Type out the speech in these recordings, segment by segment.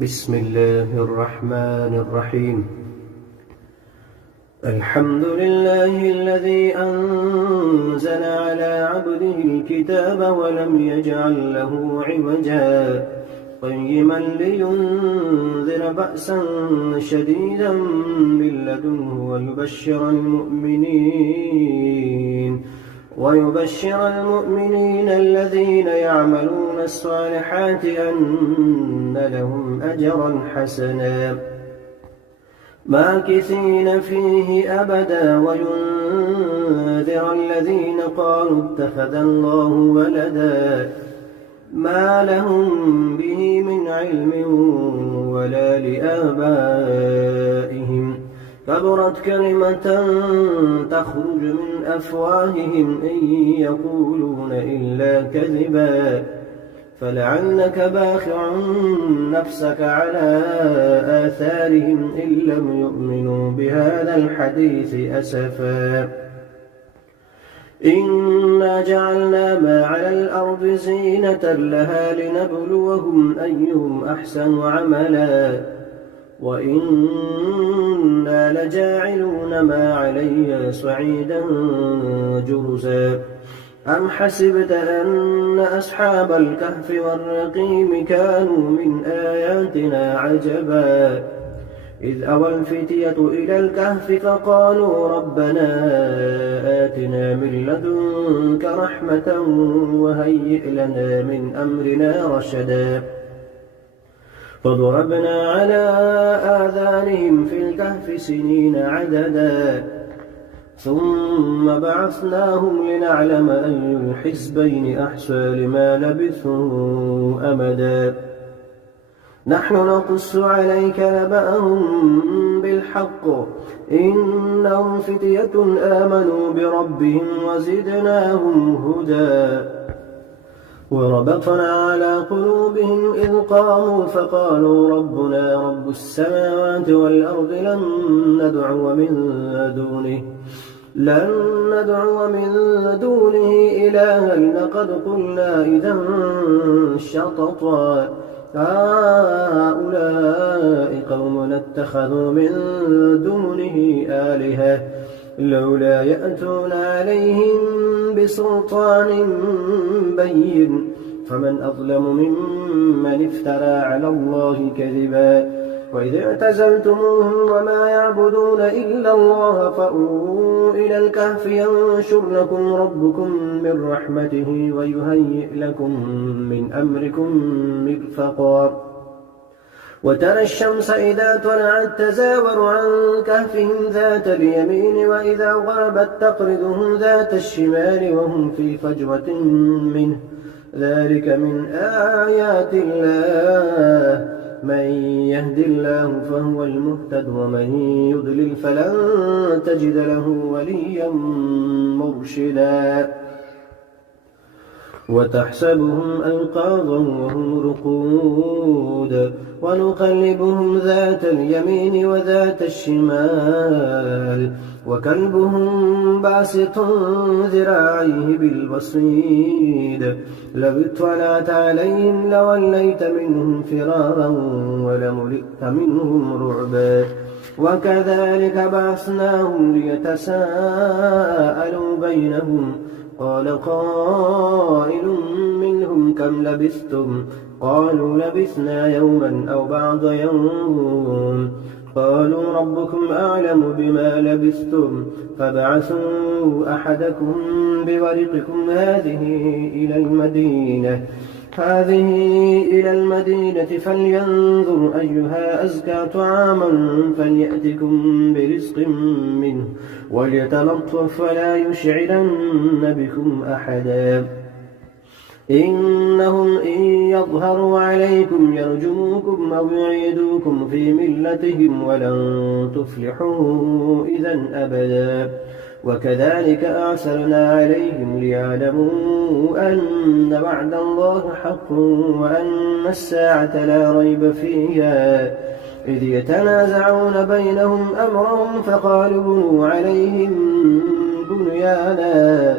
بسم الله الرحمن الرحيم. الحمد لله الذي أنزل على عبده الكتاب ولم يجعل له عوجا قيما لينذر بأسا شديدا من لدنه ويبشر المؤمنين الذين يعملون الصالحات أن لهم أجرا حسنا ماكثين فيه أبدا وينذر الذين قالوا اتخذ الله ولدا ما لهم به من علم ولا لآبائهم كبرت كلمة تخرج من أفواههم إن يقولون إلا كذبا فلعلك باخع نفسك على آثارهم إن لم يؤمنوا بهذا الحديث أسفا إنا جعلنا ما على الأرض زينة لها لنبلوهم أيهم أحسن عملا وإنا لجاعلون ما عليها صعيدا جرزا أم حسبت أن أصحاب الكهف والرقيم كانوا من آياتنا عجبا إذ أوى الفتية إلى الكهف فقالوا ربنا آتنا من لدنك رحمة وهيئ لنا من أمرنا رشدا فضربنا على آذانهم في الكهف سنين عددا ثم بعثناهم لنعلم أي الحزبين أحصى لما لبثوا أمدا نحن نقص عليك نبأهم بالحق إنهم فتية آمنوا بربهم وزدناهم هدى وربطنا على قلوبهم إذ قاموا فقالوا ربنا رب السماوات والأرض لن ندعو من دونه إلها لقد قلنا إذا شططا هؤلاء قومنا اتخذوا من دونه آلهة لولا يأتون عليهم بسلطان بين فمن أظلم ممن افترى على الله كذبا وإذ اعتزلتموهم وما يعبدون إلا الله فأووا إلى الكهف ينشر لكم ربكم من رحمته ويهيئ لكم من أمركم مرفقا وترى الشمس إذا طلعت تزاور عن كهفهم ذات اليمين وإذا غربت تقرضهم ذات الشمال وهم في فجوة منه ذلك من آيات الله من يهد الله فهو المهتد ومن يضلل فلن تجد له وليا مرشدا وتحسبهم أيقاظا وهم رقود ونقلبهم ذات اليمين وذات الشمال وكلبهم باسط ذراعيه بالوصيد لو اطلعت عليهم لوليت منهم فرارا ولملئت منهم رعبا وكذلك بعثناهم ليتساءلوا بينهم قال قائل منهم كم لبثتم قالوا لبثنا يوما أو بعض يوم قالوا ربكم أعلم بما لبثتم فابعثوا أحدكم بورقكم هذه إلى المدينة فلينظر أيها أزكى طعاما فليأتكم برزق منه وليتلطف ولا يشعرن بكم أحدا إنهم إن يظهروا عليكم يرجموكم أو يعيدوكم في ملتهم ولن تفلحوا إذا أبدا وكذلك أعثرنا عليهم ليعلموا أن وعد الله حق وأن الساعة لا ريب فيها إذ يتنازعون بينهم أمرهم فقالوا بنوا عليهم بنيانا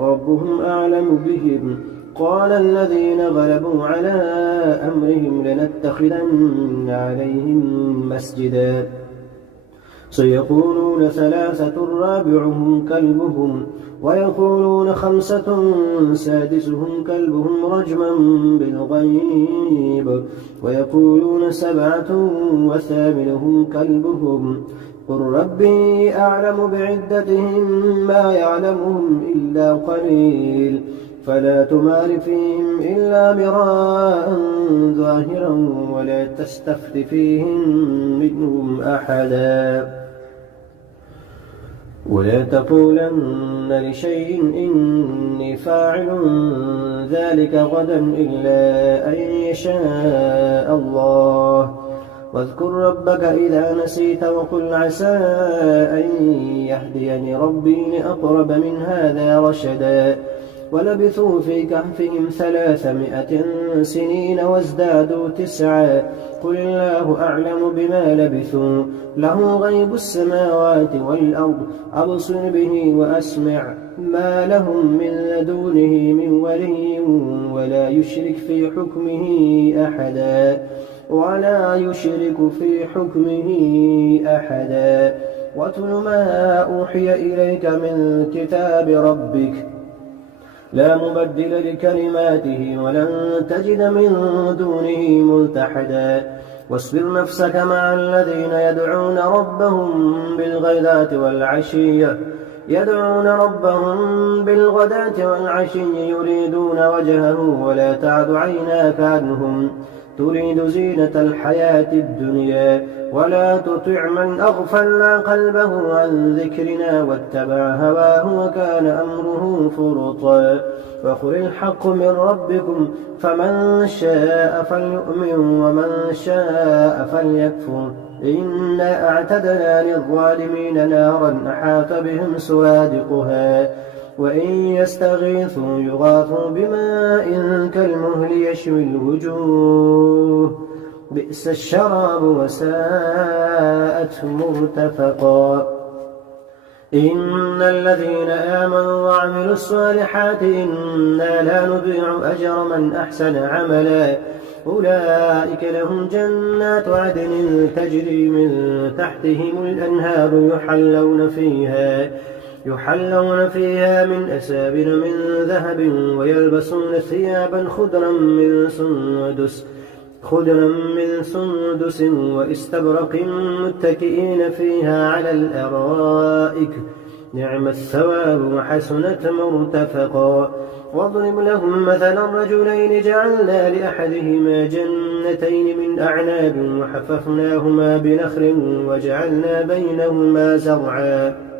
ربهم أعلم بهم قال الذين غلبوا على أمرهم لنتخذن عليهم مسجدا سيقولون 3 رابعهم كلبهم ويقولون 5 سادسهم كلبهم رجما بالغيب ويقولون 7 وثامنهم كلبهم قل ربي أعلم بعدتهم ما يعلمهم إلا قليل فلا تمار فيهم إلا مراء ظاهرا ولا تستفت فيهم منهم أحدا ولا تقولن لشيء إني فاعل ذلك غدا إلا أن يشاء الله واذكر ربك إذا نسيت وقل عسى أن يهديني ربي لأقرب من هذا رشدا ولبثوا في كهفهم 300 سنين وازدادوا 9 قل الله أعلم بما لبثوا له غيب السماوات والأرض أبصر به وأسمع ما لهم من لدونه من ولي ولا يشرك في حكمه أحدا واتل ما أوحي إليك من كتاب ربك لا مبدل لكلماته ولن تجد من دونه ملتحدا واصبر نفسك مع الذين يدعون ربهم بالغداة والعشي يريدون وجهه ولا تعد عيناك عنهم تريد زينة الحياة الدنيا ولا تطع من أغفلنا قلبه عن ذكرنا واتبع هواه وكان أمره فرطا وقل الحق من ربكم فمن شاء فليؤمن ومن شاء فليكفر إنا أعتدنا للظالمين نارا أحاط بهم سرادقها وإن يستغيثوا يغاثوا بماء كالمهل يشوي الوجوه بئس الشراب وساءت مرتفقا إن الذين آمنوا وعملوا الصالحات إنا لا نضيع أجر من أحسن عملا أولئك لهم جنات عدن تجري من تحتهم الأنهار يحلون فيها من أسابر من ذهب ويلبسون ثيابا خضرا من سندس واستبرق متكئين فيها على الأرائك نعم الثواب وحسنت مرتفقا واضرب لهم مثلا رجلين جعلنا لأحدهما جنتين من أعناب وحففناهما بنخل وجعلنا بينهما زرعا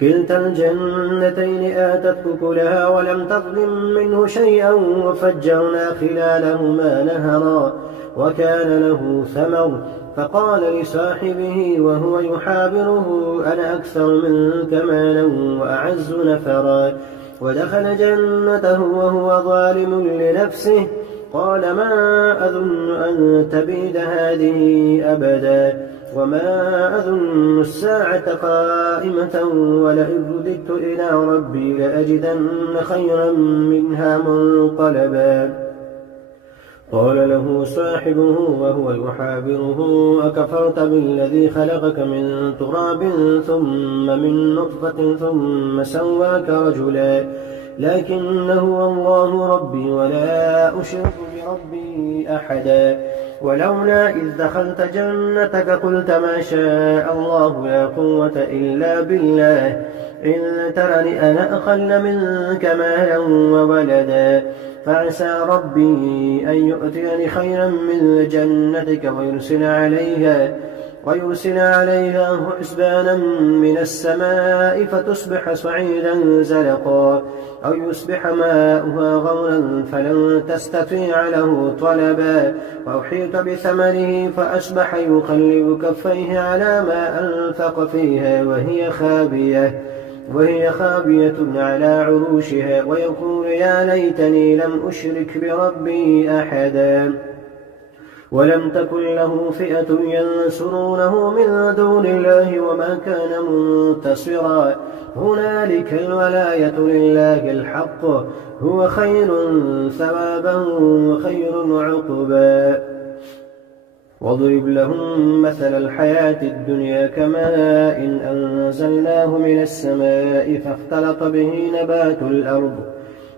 كلتا الجنتين آتت أكلها ولم تظلم منه شيئا وفجرنا خلالهما نهرا وكان له ثمر فقال لصاحبه وهو يحاوره أنا أكثر منك مالا وأعز نفرا ودخل جنته وهو ظالم لنفسه قال ما أظن أن تبيد هذه أبدا وما أظن الساعة قائمة ولئن رددت إلى ربي لأجدن خيرا منها منقلبا قال له صاحبه وهو يحاوره أكفرت بالذي خلقك من تراب ثم من نطفة ثم سواك رجلا لكن هو الله ربي ولا أشرك بربي أحدا ولولا إذ دخلت جنتك قلت ما شاء الله لا قوة إلا بالله إن ترني أنا أقل منك مالا وولدا فعسى ربي أن يؤتيني خيرا من جنتك ويرسل عليها حسبانا من السماء فتصبح صعيدا زلقا أو يصبح ماؤها غورا فلن تستطيع له طلبا وأحيط بثمره فأصبح يقلب كفيه على ما أنفق فيها وهي خابية على عروشها ويقول يا ليتني لم أشرك بربي أحدا ولم تكن له فئة ينصرونه من دون الله وما كان منتصرا هنالك الولاية لله الحق هو خير ثوابا وخير عقبا واضرب لهم مثل الحياة الدنيا كماء إن أنزلناه من السماء فاختلط به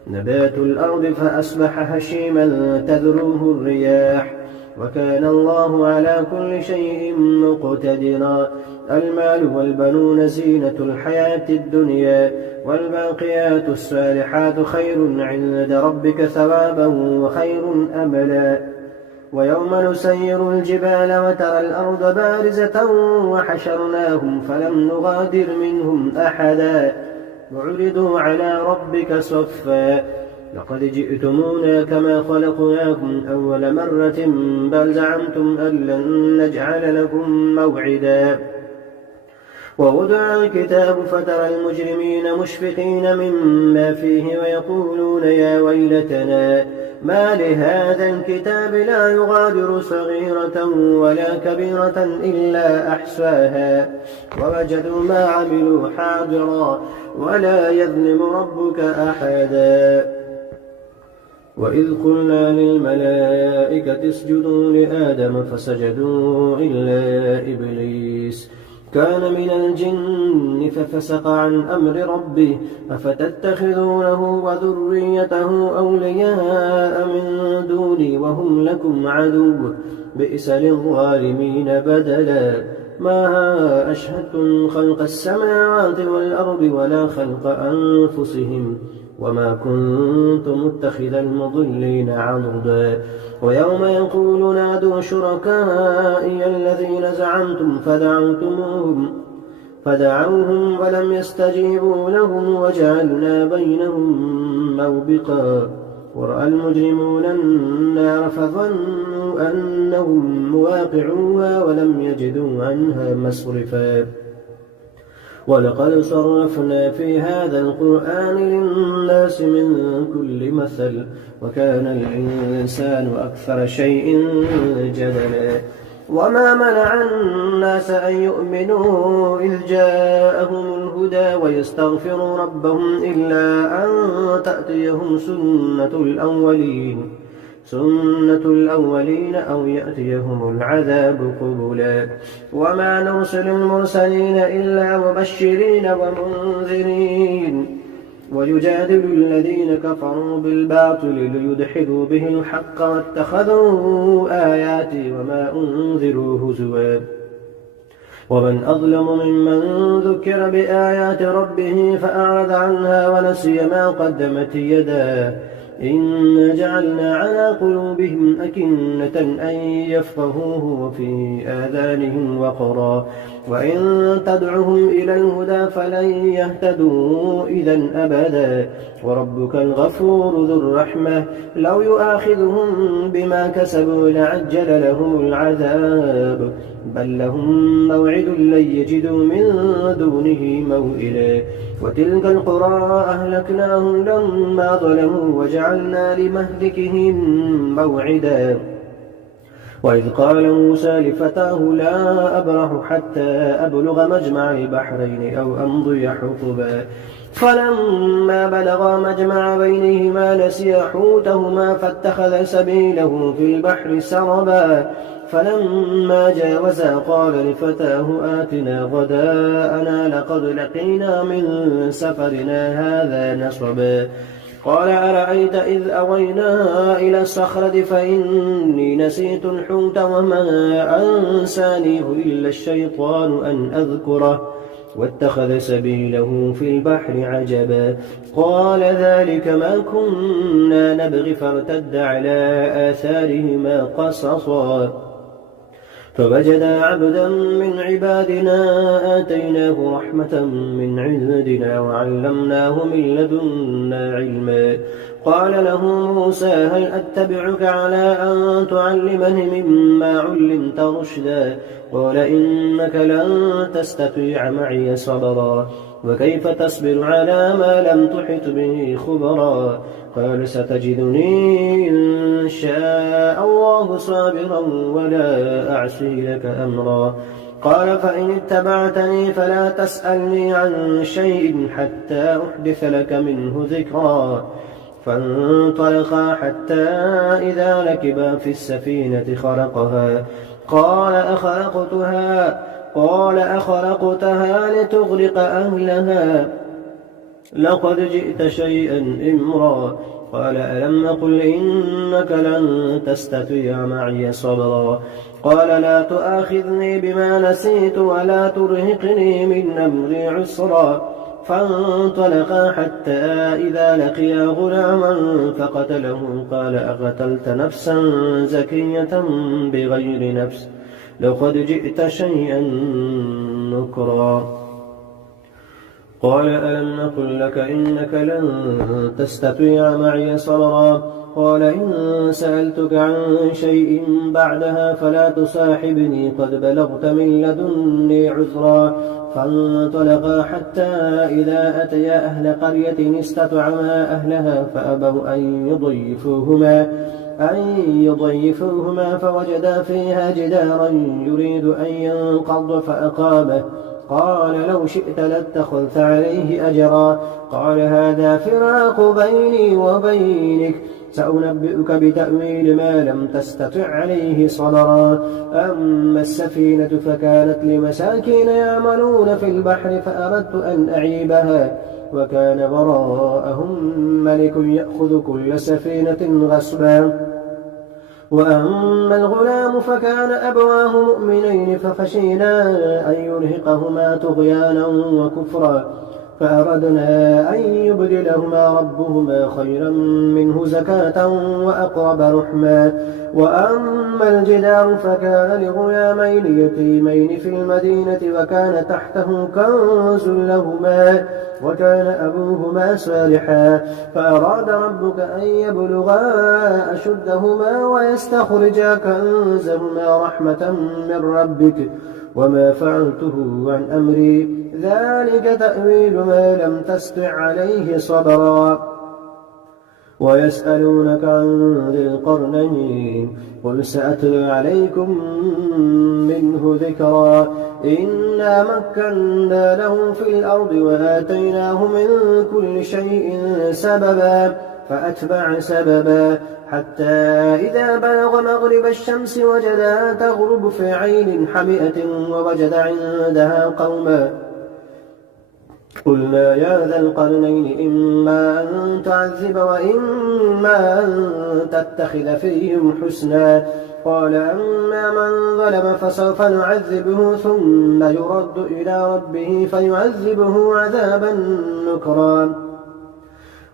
نبات الأرض فأصبح هشيما تذروه الرياح وكان الله على كل شيء مقتدرا المال والبنون زينة الحياة الدنيا والباقيات الصالحات خير عند ربك ثوابا وخير أملا ويوم نسير الجبال وترى الأرض بارزة وحشرناهم فلم نغادر منهم أحدا وعرضوا على ربك صفا لقد جئتمونا كما خلقناكم أول مرة بل زعمتم أن لن نجعل لكم موعدا ووضع الكتاب فترى المجرمين مشفقين مما فيه ويقولون يا ويلتنا ما لهذا الكتاب لا يغادر صغيرة ولا كبيرة إلا أحصاها ووجدوا ما عملوا حاضرا ولا يظلم ربك أحدا وإذ قلنا للملائكة اسجدوا لآدم فسجدوا إلا إبليس كان من الجن ففسق عن أمر ربه أفتتخذونه وذريته أولياء من دوني وهم لكم عدو بئس للظالمين بدلا ما أشهدتم خلق السماوات والأرض ولا خلق أنفسهم وما كنت متخذ المضلين عضدا ويوم يقول نادوا شركائي الذين زعمتم فدعوهم ولم يستجيبوا لهم وجعلنا بينهم موبقا ورأى المجرمون النار فظنوا أنهم مواقعوها ولم يجدوا عنها مصرفا ولقد صرفنا في هذا القرآن للناس من كل مثل وكان الإنسان أكثر شيء جدلا وما منع الناس أن يؤمنوا إذ جاءهم الهدى ويستغفروا ربهم إلا أن تأتيهم سنة الأولين أو يأتيهم العذاب قبلا وما نرسل المرسلين إلا مبشرين ومنذرين ويجادل الذين كفروا بالباطل ليدحضوا به الحق واتخذوا آياتي وما أنذروا هزوا ومن أظلم ممن ذكر بآيات ربه فأعرض عنها ونسي ما قدمت يداه إنا جعلنا على قلوبهم أكنة أن يفقهوه وفي آذانهم وقرا وإن تدعهم إلى الهدى فلن يهتدوا إذا أبدا وربك الغفور ذو الرحمة لو يؤاخذهم بما كسبوا لعجل لهم العذاب بل لهم موعد لن يجدوا من دونه موئلا وتلك القرى أهلكناهم لما ظلموا وجعلنا لمهلكهم موعدا وإذ قال موسى لفتاه لا أبرح حتى أبلغ مجمع البحرين أو أمضي حقبا فلما بلغا مجمع بينهما نسيا حوتهما فاتخذ سبيله في البحر سربا فلما جاوزا قال لفتاه آتنا غداءنا لقد لقينا من سفرنا هذا نصبا قال أرأيت إذ أوينا إلى الصخرة فإني نسيت الحوت وما أنسانيه إلا الشيطان أن أذكره واتخذ سبيله في البحر عجبا قال ذلك ما كنا نبغي فارتد على آثارهما قصصا فوجدا عبدا من عبادنا آتيناه رحمة من عندنا وعلمناه من لدنا علما قال له موسى هل أتبعك على أن تعلمني مما علمت رشدا قال إنك لن تستطيع معي صبرا وكيف تصبر على ما لم تحط به خبرا قال ستجدني إن شاء الله صابرا ولا أعصي لك أمرا قال فإن اتبعتني فلا تسألني عن شيء حتى أحدث لك منه ذكرا فانطلقا حتى إذا ركبا في السفينة خرقها قال أخرقتها لتغرق أهلها لقد جئت شيئا إمرا قال ألم أقل إنك لن تستطيع معي صبرا قال لا تؤاخذني بما نسيت ولا ترهقني من أمري عسرا فانطلقا حتى إذا لقيا غلاما فقتله قال أقتلت نفسا زكية بغير نفس لقد جئت شيئا نكرا قال ألم نقل لك إنك لن تستطيع معي صبرا قال إن سألتك عن شيء بعدها فلا تصاحبني قد بلغت من لدني عذرا فانطلقا حتى إذا أتيا أهل قرية استطعما أهلها فأبوا أن يضيفوهما فوجدا فيها جدارا يريد أن ينقض فأقامه قال لو شئت لاتخذت عليه أجرا قال هذا فراق بيني وبينك سأنبئك بتأويل ما لم تستطع عليه صبرا أما السفينة فكانت لمساكين يعملون في البحر فأردت أن أعيبها وكان وراءهم ملك يأخذ كل سفينة غصبا وأما الغلام فكان أبواه مؤمنين فخشينا أن يرهقهما طغيانا وكفرا فأردنا أن يبدلهما ربهما خيرا منه زكاة وأقرب رحما وأما الجدار فكان لغلامين يتيمين في المدينة وكان تحته كنز لهما وكان أبوهما صالحا فأراد ربك أن يبلغا أشدهما ويستخرجا كنزهما رحمة من ربك وما فعلته عن أمري ذلك تأويل ما لم تستطع عليه صبرا ويسألونك عن ذي القرنين قل سأتلو عليكم منه ذكرا إنا مكنا له في الأرض وآتيناه من كل شيء سببا فأتبع سببا حتى إذا بلغ مغرب الشمس وجدها تغرب في عين حمئة ووجد عندها قوما قلنا يا ذا القرنين إما أن تعذب وإما أن تتخذ فيهم حسنا قال أما من ظلم فسوف نعذبه ثم يرد إلى ربه فيعذبه عذابا نكرا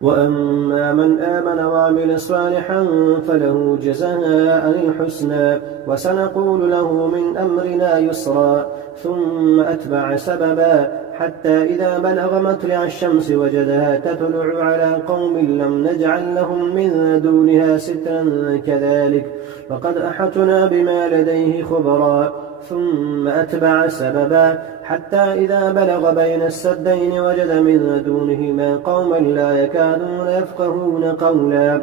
وأما من آمن وعمل صالحا فله جزاء الحسنى وسنقول له من أمرنا يسرا ثم أتبع سببا حتى إذا بلغ مطلع الشمس وجدها تطلع على قوم لم نجعل لهم من دونها سترا كذلك فقد أحطنا بما لديه خبرا ثم أتبع سببا حتى إذا بلغ بين السدين وجد من دونهما قوما لا يكادون يفقهون قولا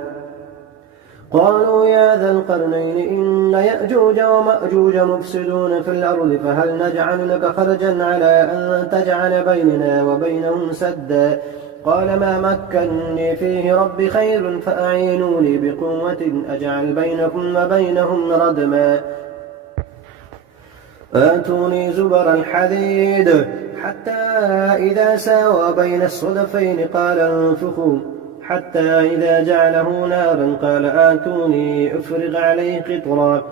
قالوا يا ذا القرنين إن يأجوج ومأجوج مفسدون في الأرض فهل نجعل لك خرجا على أن تجعل بيننا وبينهم سدا قال ما مكنني فيه ربي خير فأعينوني بقوة أجعل بينكم وبينهم ردما آتوني زبر الحديد حتى إذا ساوى بين الصدفين قال انفخوا حتى إذا جعله نارا قال آتوني أفرغ عليه قطرا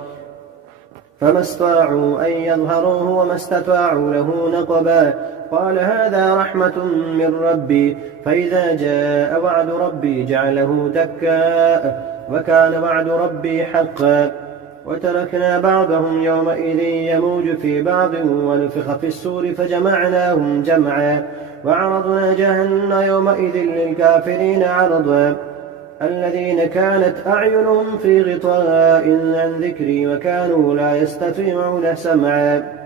فما استطاعوا أن يظهروه وما استطاعوا له نقبا قال هذا رحمة من ربي فإذا جاء وعد ربي جعله دكاء وكان وعد ربي حقا وتركنا بعضهم يومئذ يموج في بعض ونفخ في السور فجمعناهم جمعا وعرضنا جهنم يومئذ للكافرين عرضا الذين كانت أعينهم في غطاء عن ذكري وكانوا لا يستطيعون سمعا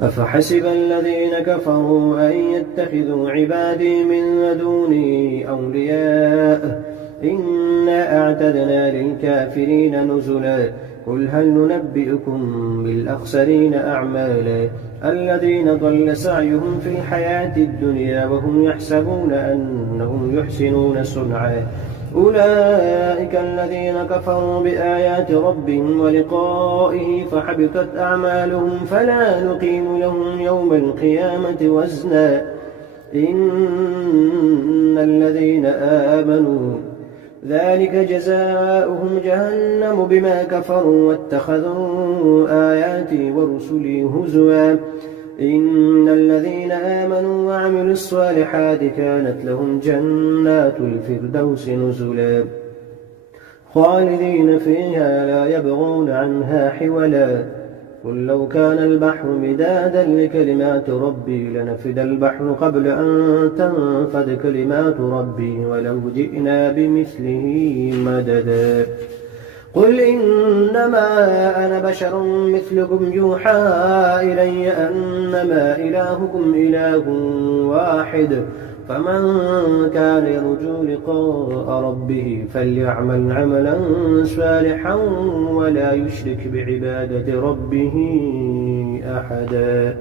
أفحسب الذين كفروا أن يتخذوا عبادي من دوني أولياء إنا أعتدنا للكافرين نزلا قل هل ننبئكم بالأخسرين أعمالا الذين ضل سعيهم في الحياة الدنيا وهم يحسبون أنهم يحسنون صنعا أولئك الذين كفروا بآيات ربهم ولقائه فحبطت أعمالهم فلا نقيم لهم يوم القيامة وزنا إن الذين آمنوا ذلك جزاؤهم جهنم بما كفروا واتخذوا آياتي ورسلي هزوا إن الذين آمنوا وعملوا الصالحات كانت لهم جنات الفردوس نزلا خالدين فيها لا يبغون عنها حولا قل لو كان البحر مدادا لكلمات ربي لنفد البحر قبل أن تنفد كلمات ربي ولو جئنا بمثله مددا قل إنما أنا بشر مثلكم يوحى إلي أنما إلهكم إله واحد فمن كان يرجو لقاء ربه فليعمل عملا صالحا ولا يشرك بعبادة ربه أحدا.